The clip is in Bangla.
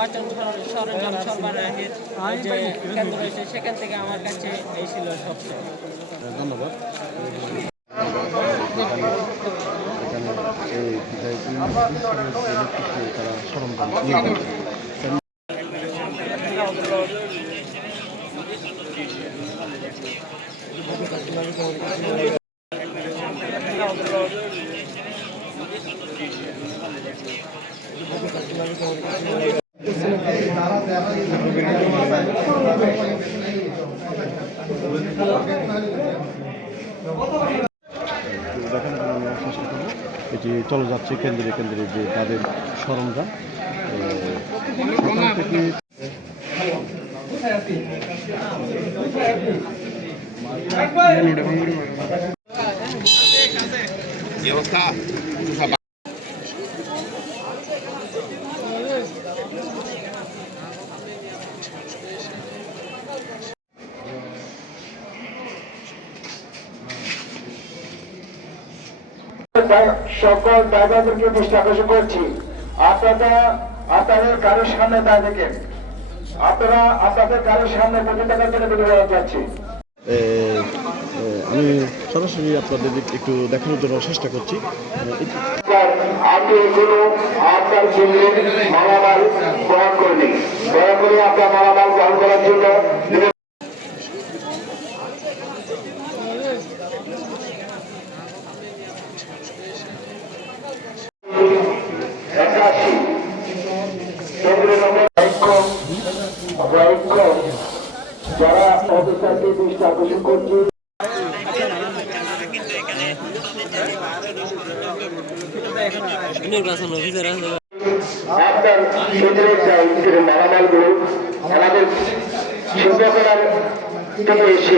নির্বাচন সরঞ্জাম সরবরাহের যে কেন্দ্র রয়েছে সেখান থেকে আমার কাছে এই ছিল সবচেয়ে। ধন্যবাদ। তারা সরঞ্জাম নিয়ে এটি চলে যাচ্ছে কেন্দ্রে কেন্দ্রে যে তাদের সরঞ্জাম সকল ড্রাইভারদেরকে দৃষ্টি আকর্ষণ করছি, আপনাদের গাড়ির সামনে দাঁড়িয়ে থাকেন। আপনারা আপনাদের গাড়ির সামনে 50 টাকার জন্য বেরিয়ে যাচ্ছি। আমি সরাসরি আপনাদের একটু দেখানোর জন্য চেষ্টা করছি। আপনি কোনো আপনার জন্য মালামাল গ্রহণ করেনি, দয়া করে আপনার মালামাল গ্রহণ করার জন্য যারা অফিসারকে দৃষ্টি আকর্ষণ করছে। আপনার মালামালগুলো আমাদের শিল্পকলার থেকে এসে